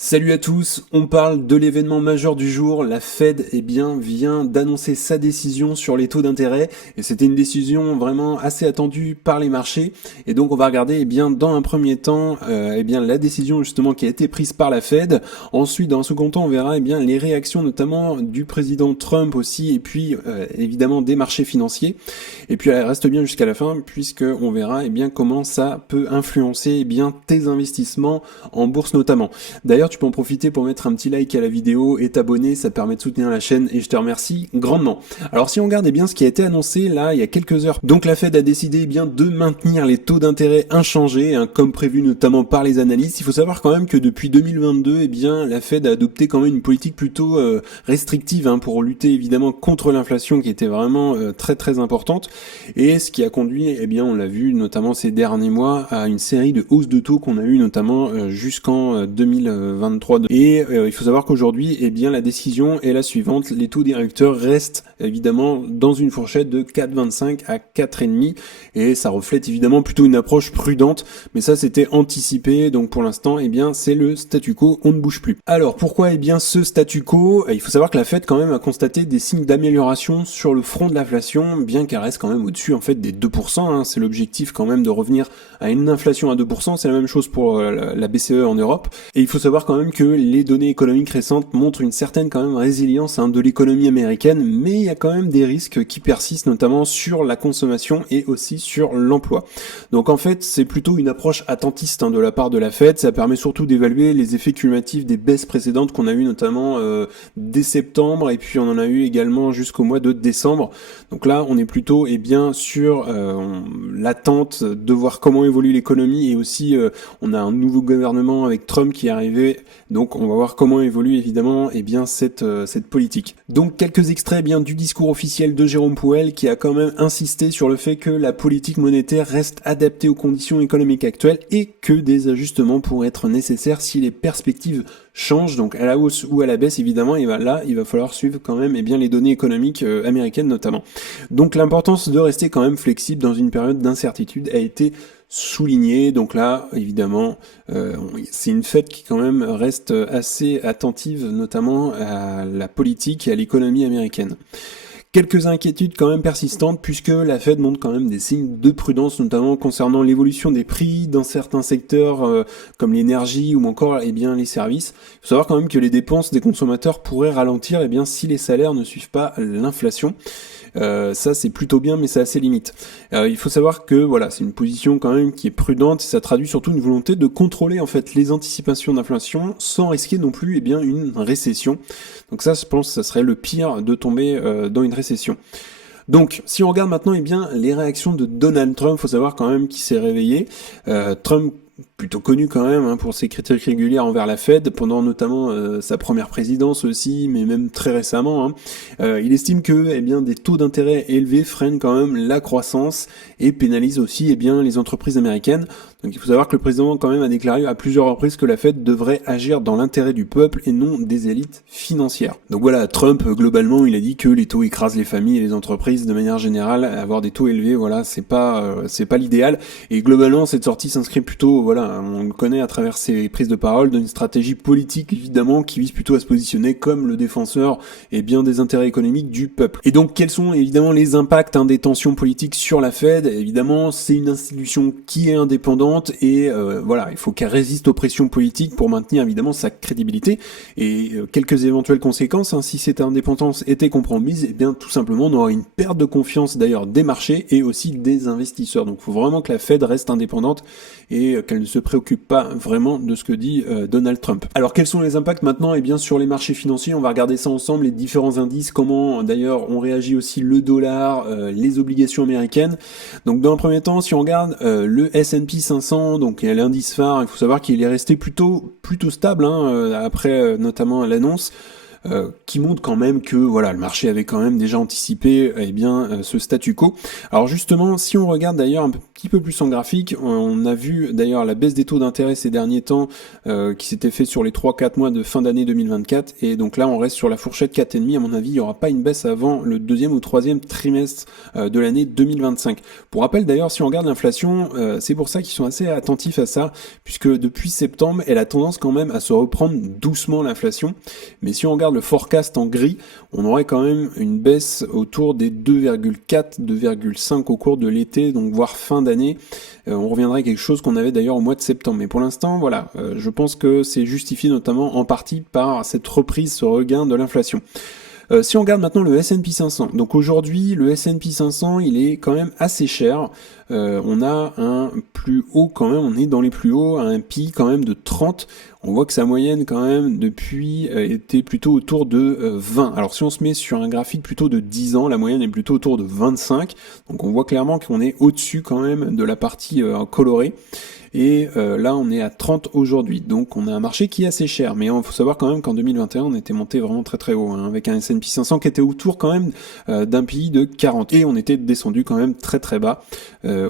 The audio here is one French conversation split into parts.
Salut à tous, on parle de l'événement majeur du jour. La Fed vient d'annoncer sa décision sur les taux d'intérêt et c'était une décision vraiment assez attendue par les marchés. Et donc on va regarder dans un premier temps la décision justement qui a été prise par la Fed. Ensuite dans un second temps on verra les réactions notamment du président Trump aussi et puis évidemment des marchés financiers. Et puis reste bien jusqu'à la fin puisque on verra comment ça peut influencer tes investissements en bourse notamment. D'ailleurs, tu peux en profiter pour mettre un petit like à la vidéo et t'abonner, ça permet de soutenir la chaîne et je te remercie grandement. Alors si on regarde ce qui a été annoncé là il y a quelques heures, donc la Fed a décidé de maintenir les taux d'intérêt inchangés, comme prévu notamment par les analystes. Il faut savoir quand même que depuis 2022, la Fed a adopté quand même une politique plutôt restrictive pour lutter évidemment contre l'inflation qui était vraiment très très importante et ce qui a conduit, on l'a vu notamment ces derniers mois, à une série de hausses de taux qu'on a eu notamment jusqu'en 2023. Et il faut savoir qu'aujourd'hui, la décision est la suivante. Les taux directeurs restent évidemment dans une fourchette de 4,25 à 4,5 et ça reflète évidemment plutôt une approche prudente, mais ça c'était anticipé, donc pour l'instant c'est le statu quo, on ne bouge plus. Alors pourquoi ce statu quo? Il faut savoir que la Fed quand même a constaté des signes d'amélioration sur le front de l'inflation, bien qu'elle reste quand même au-dessus des 2%, c'est l'objectif quand même de revenir à une inflation à 2%, c'est la même chose pour la BCE en Europe, et il faut savoir quand même que les données économiques récentes montrent une certaine quand même résilience de l'économie américaine, mais il y a quand même des risques qui persistent, notamment sur la consommation et aussi sur l'emploi. Donc en fait, c'est plutôt une approche attentiste de la part de la Fed, ça permet surtout d'évaluer les effets cumulatifs des baisses précédentes qu'on a eu notamment dès septembre, et puis on en a eu également jusqu'au mois de décembre. Donc là, on est plutôt sur l'attente de voir comment évolue l'économie, et aussi on a un nouveau gouvernement avec Trump qui est arrivé, donc on va voir comment évolue évidemment cette politique. Donc quelques extraits du discours officiel de Jérôme Powell qui a quand même insisté sur le fait que la politique monétaire reste adaptée aux conditions économiques actuelles et que des ajustements pourraient être nécessaires si les perspectives changent, donc à la hausse ou à la baisse évidemment, et là il va falloir suivre quand même les données économiques américaines notamment. Donc l'importance de rester quand même flexible dans une période d'incertitude a été souligné. Donc là, évidemment, c'est une Fed qui quand même reste assez attentive, notamment à la politique et à l'économie américaine. Quelques inquiétudes quand même persistantes puisque la Fed montre quand même des signes de prudence, notamment concernant l'évolution des prix dans certains secteurs comme l'énergie ou encore les services. Il faut savoir quand même que les dépenses des consommateurs pourraient ralentir si les salaires ne suivent pas l'inflation. Ça c'est plutôt bien, mais c'est assez limite. Il faut savoir que voilà, c'est une position quand même qui est prudente et ça traduit surtout une volonté de contrôler en fait les anticipations d'inflation sans risquer non plus une récession. Donc ça, je pense que ça serait le pire de tomber dans une récession. Donc, si on regarde maintenant les réactions de Donald Trump, faut savoir quand même qu'il s'est réveillé. Trump, plutôt connu quand même pour ses critiques régulières envers la Fed, pendant notamment sa première présidence aussi, mais même très récemment. Il estime que des taux d'intérêt élevés freinent quand même la croissance et pénalisent aussi les entreprises américaines. Donc il faut savoir que le président quand même a déclaré à plusieurs reprises que la Fed devrait agir dans l'intérêt du peuple et non des élites financières. Donc voilà, Trump globalement il a dit que les taux écrasent les familles et les entreprises de manière générale. Avoir des taux élevés, voilà, c'est pas l'idéal. Et globalement cette sortie s'inscrit plutôt, voilà, on le connaît à travers ses prises de parole, d'une stratégie politique évidemment qui vise plutôt à se positionner comme le défenseur des intérêts économiques du peuple. Et donc quels sont évidemment les impacts des tensions politiques sur la Fed? Évidemment, c'est une institution qui est indépendante et voilà, il faut qu'elle résiste aux pressions politiques pour maintenir évidemment sa crédibilité et quelques éventuelles conséquences si cette indépendance était compromise, tout simplement on aurait une perte de confiance d'ailleurs des marchés et aussi des investisseurs. Donc il faut vraiment que la Fed reste indépendante et qu'elle ne se préoccupe pas vraiment de ce que dit Donald Trump. Alors quels sont les impacts maintenant sur les marchés financiers? On va regarder ça ensemble, les différents indices, comment d'ailleurs on réagit aussi le dollar, les obligations américaines. Donc dans un premier temps, si on regarde le S&P 500, donc l'indice phare, il faut savoir qu'il est resté plutôt stable après notamment l'annonce. qui montre quand même que voilà, le marché avait quand même déjà anticipé ce statu quo. Alors justement, si on regarde d'ailleurs un petit peu plus en graphique, on a vu d'ailleurs la baisse des taux d'intérêt ces derniers temps qui s'était fait sur les 3-4 mois de fin d'année 2024, et donc là on reste sur la fourchette 4,5. À mon avis, il n'y aura pas une baisse avant le deuxième ou troisième trimestre de l'année 2025. Pour rappel d'ailleurs, si on regarde l'inflation, c'est pour ça qu'ils sont assez attentifs à ça, puisque depuis septembre, elle a tendance quand même à se reprendre doucement l'inflation, mais si on regarde le forecast en gris, on aurait quand même une baisse autour des 2,4, 2,5 au cours de l'été, donc voire fin d'année. On reviendrait à quelque chose qu'on avait d'ailleurs au mois de septembre. Mais pour l'instant, voilà, je pense que c'est justifié notamment en partie par cette reprise, ce regain de l'inflation. Si on regarde maintenant le S&P 500, donc aujourd'hui le S&P 500 il est quand même assez cher, on a un plus haut quand même, on est dans les plus hauts, un PI quand même de 30, on voit que sa moyenne quand même depuis était plutôt autour de 20. Alors si on se met sur un graphique plutôt de 10 ans, la moyenne est plutôt autour de 25, donc on voit clairement qu'on est au-dessus quand même de la partie colorée. Et là on est à 30 aujourd'hui, donc on a un marché qui est assez cher, mais il faut savoir quand même qu'en 2021 on était monté vraiment très très haut, avec un S&P 500 qui était autour quand même d'un PI de 40, et on était descendu quand même très très bas,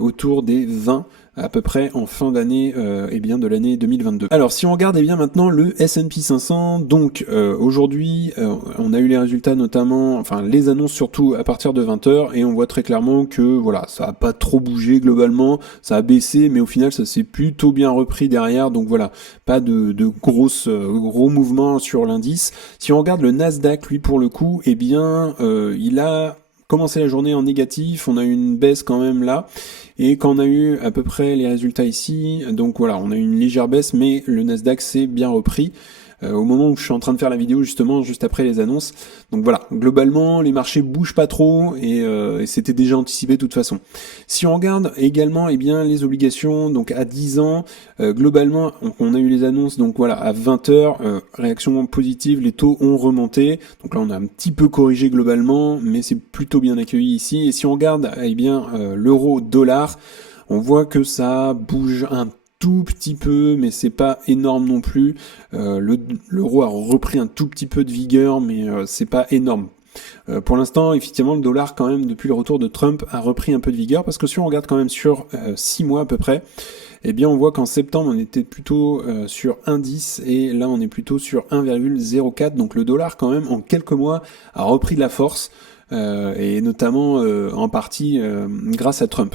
autour des 20 à peu près en fin d'année de l'année 2022. Alors si on regarde maintenant le S&P 500, donc aujourd'hui on a eu les résultats notamment, enfin les annonces surtout à partir de 20h, et on voit très clairement que voilà, ça a pas trop bougé globalement, ça a baissé, mais au final ça s'est plutôt bien repris derrière, donc voilà, pas de gros mouvements sur l'indice. Si on regarde le Nasdaq, lui pour le coup, il a commencé la journée en négatif, on a eu une baisse quand même là, et quand on a eu à peu près les résultats ici, donc voilà, on a eu une légère baisse, mais le Nasdaq s'est bien repris au moment où je suis en train de faire la vidéo, justement juste après les annonces. Donc voilà, globalement les marchés bougent pas trop, et c'était déjà anticipé de toute façon. Si on regarde également les obligations, donc à 10 ans, globalement on a eu les annonces, donc voilà, à 20h, réaction positive, les taux ont remonté, donc là on a un petit peu corrigé globalement, mais c'est plutôt bien accueilli ici. Et si on regarde l'euro dollar, on voit que ça bouge un tout petit peu, mais c'est pas énorme non plus. L'euro a repris un tout petit peu de vigueur, mais c'est pas énorme. Pour l'instant, effectivement, le dollar, quand même, depuis le retour de Trump, a repris un peu de vigueur, parce que si on regarde quand même sur 6 mois à peu près, on voit qu'en septembre, on était plutôt sur 1,10, et là, on est plutôt sur 1,04, donc le dollar, quand même, en quelques mois, a repris de la force, et notamment en partie grâce à Trump.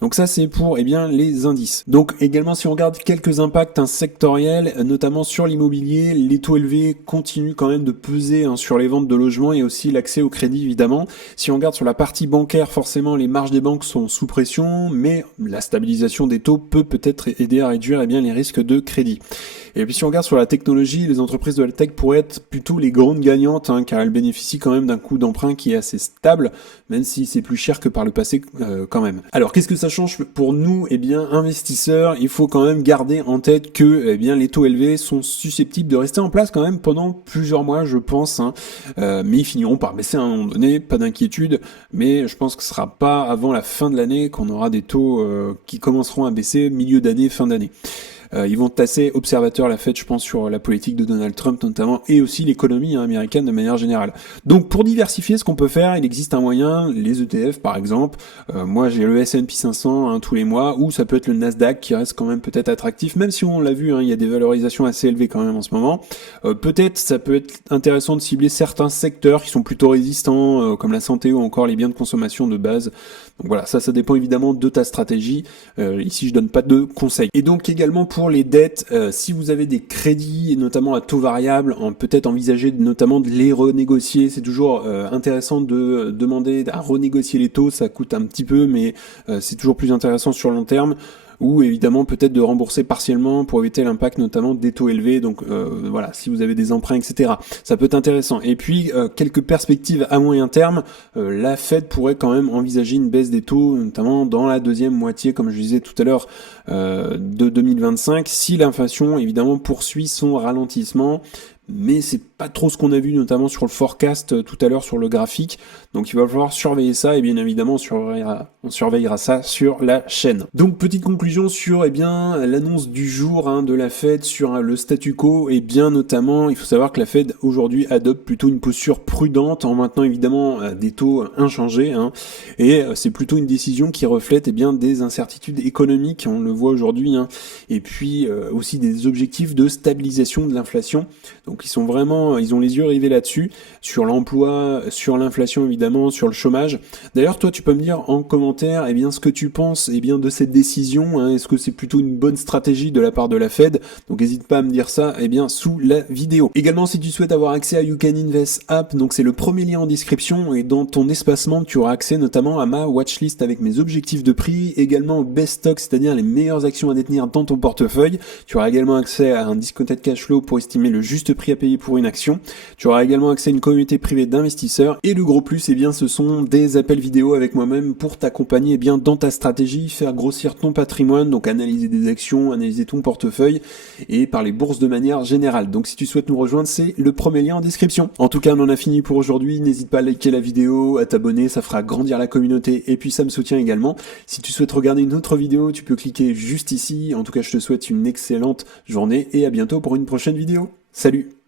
Donc ça c'est pour les indices. Donc également si on regarde quelques impacts sectoriels, notamment sur l'immobilier, les taux élevés continuent quand même de peser sur les ventes de logements, et aussi l'accès au crédit évidemment. Si on regarde sur la partie bancaire, forcément les marges des banques sont sous pression, mais la stabilisation des taux peut peut-être aider à réduire les risques de crédit. Et puis si on regarde sur la technologie, les entreprises de la tech pourraient être plutôt les grandes gagnantes, car elles bénéficient quand même d'un coût d'emprunt qui est assez stable, même si c'est plus cher que par le passé quand même. Alors qu'est-ce que ça change pour nous investisseurs? Il faut quand même garder en tête que les taux élevés sont susceptibles de rester en place quand même pendant plusieurs mois, je pense, mais ils finiront par baisser à un moment donné, pas d'inquiétude, mais je pense que ce sera pas avant la fin de l'année qu'on aura des taux qui commenceront à baisser milieu d'année, fin d'année. Ils vont être assez observateurs, la Fed, je pense, sur la politique de Donald Trump notamment, et aussi l'économie américaine de manière générale. Donc pour diversifier, ce qu'on peut faire, il existe un moyen, les ETF par exemple. Moi j'ai le S&P 500 tous les mois, ou ça peut être le Nasdaq qui reste quand même peut-être attractif, même si on l'a vu, il y a des valorisations assez élevées quand même en ce moment. Peut-être ça peut être intéressant de cibler certains secteurs qui sont plutôt résistants, comme la santé ou encore les biens de consommation de base. Donc voilà, ça dépend évidemment de ta stratégie. Ici je donne pas de conseils. Et donc également pour les dettes, si vous avez des crédits, et notamment à taux variable, peut-être envisager notamment de les renégocier. C'est toujours intéressant de demander à renégocier les taux, ça coûte un petit peu, mais c'est toujours plus intéressant sur le long terme. Ou évidemment peut-être de rembourser partiellement pour éviter l'impact notamment des taux élevés, donc voilà, si vous avez des emprunts, etc. Ça peut être intéressant. Et puis quelques perspectives à moyen terme, la Fed pourrait quand même envisager une baisse des taux, notamment dans la deuxième moitié, comme je disais tout à l'heure, de 2025, si l'inflation évidemment poursuit son ralentissement, mais c'est pas trop ce qu'on a vu notamment sur le forecast tout à l'heure sur le graphique. Donc il va falloir surveiller ça et bien évidemment on surveillera ça sur la chaîne. Donc petite conclusion sur l'annonce du jour de la Fed sur le statu quo et bien notamment il faut savoir que la Fed aujourd'hui adopte plutôt une posture prudente en maintenant évidemment des taux inchangés et c'est plutôt une décision qui reflète des incertitudes économiques, on le voit aujourd'hui, et puis aussi des objectifs de stabilisation de l'inflation. Donc ils ont les yeux rivés là-dessus, sur l'emploi, sur l'inflation évidemment, sur le chômage. D'ailleurs, toi, tu peux me dire en commentaire, ce que tu penses, de cette décision. Est-ce que c'est plutôt une bonne stratégie de la part de la Fed? Donc, n'hésite pas à me dire ça, sous la vidéo. Également, si tu souhaites avoir accès à You Can Invest App, donc c'est le premier lien en description, et dans ton espacement, tu auras accès notamment à ma watchlist avec mes objectifs de prix, également au best stock, c'est-à-dire les meilleures actions à détenir dans ton portefeuille. Tu auras également accès à un discounted cash flow pour estimer le juste prix à payer pour une action. Tu auras également accès à une communauté privée d'investisseurs et le gros plus, ce sont des appels vidéo avec moi-même pour t'accompagner dans ta stratégie, faire grossir ton patrimoine, donc analyser des actions, analyser ton portefeuille et par les bourses de manière générale. Donc si tu souhaites nous rejoindre, c'est le premier lien en description. En tout cas, on en a fini pour aujourd'hui. N'hésite pas à liker la vidéo, à t'abonner, ça fera grandir la communauté et puis ça me soutient également. Si tu souhaites regarder une autre vidéo, tu peux cliquer juste ici. En tout cas, je te souhaite une excellente journée et à bientôt pour une prochaine vidéo. Salut!